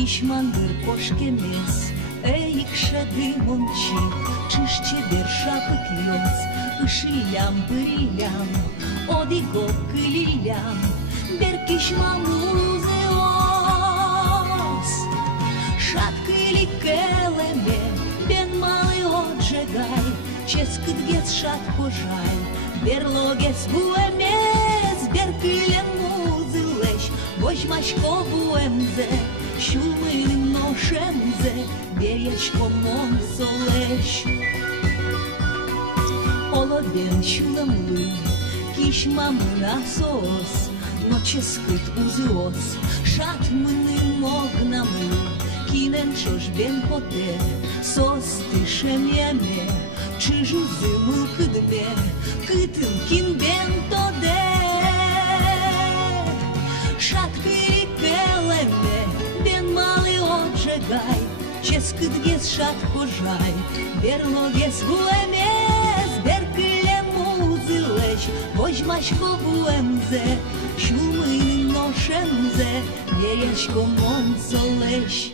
Kişmandır koş gemez, ekşadım onçi, çışçı der şapık yoz, ışıyam pırıyam, odigo kılıyam, der kişman muzeos. Шаткили келеме, бен малый отжигай, ческит гец шат пожай, берлогес буэмез, беркилем музылеш, возьмашко буэмзе, шумым ношемзе, берячко монсолеш. Олоден шуламлы, кишмамын асос, но ческит узыос, шат мыным огнамлы, Kinen çoş ben pote, sos tişemyeme, çıju zımı kıdme, kıtım kin ben tode. Şatkı keleme, ben mali odžegaj, çeskıd gez şat kojaj, berlo gez buemez, berkile muzileş, vojmaşko buemze, şumın noşemze, beryaşko monsoleş.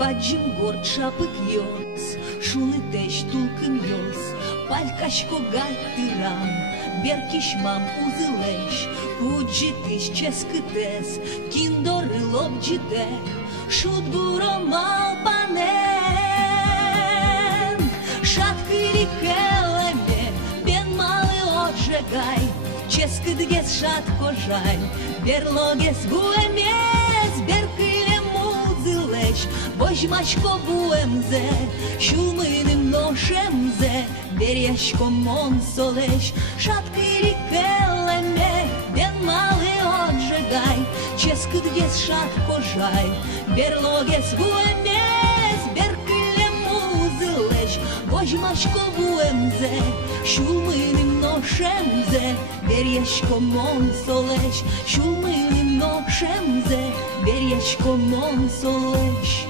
Bacım gord şapık yoz, şunu deş tulkım yoz, palkaşko gaytıram, berkişmam uzileş, pucitiş çeskıtes, kindorı lobcidek, şut buromal panem. Şatkıri keleme, ben malı odžegaj, çeskıd gez şat kojaj, berloges buemez, berkilem muzileş, Возьмашко буемзе, шуминим ношемзе, беряшко монсолеш, шаткири келеме, бен мали отжигай, ческыд гез шат кожай, берлогес буемез, беркилем музылеш, возьмашко буемзе, шуминим ношемзе, беряшко монсолеш, шуминим ношемзе, беряшко монсолеш.